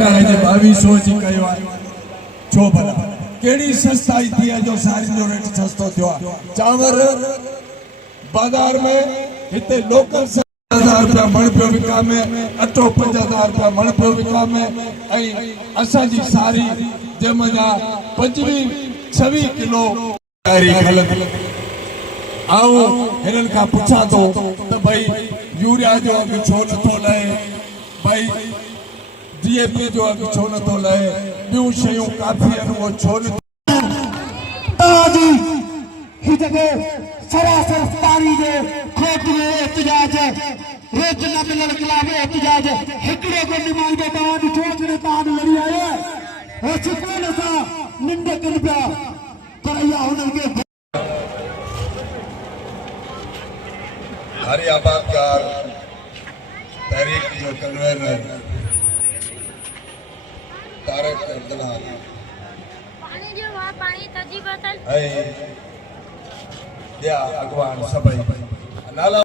2200 जी कयो आहे छो भला केड़ी सस्ताई थी है जो सारी जो रेट सस्तो थियो आहे चांवर बाजार में हिते लोकल 5000 रुपया मण पियो विकामे अटो 5000 रुपया मण पियो विकामे ऐं असां जी सारी जमना 25-26 किलो तारी हलंदी आओ हिनन का पूछा तो भाई यूरिया जो अघ छो नथो लहे भाई डीएपी जो अघ छो नथो लहे ॿियूं शयूं काफ़ी आहिनि उहो छो नथो ताजी ही जगह सरासर पानी जे खोट में एहतजाज रोज न मिलण खिलाफ एहतजाज हिकड़े को नुमाइंदो तव्हां ॾिठो कहिड़े तव्हां लड़ी आयो हो सुकून सां निंड कनि पिया पर इहा हुननि खे हरी आबादकार तहरीक जो कन्वेनर तारक अब्दुल्ला पानी जो पानी तजी बोतल ऐं ॿिया अॻवान सभई नाला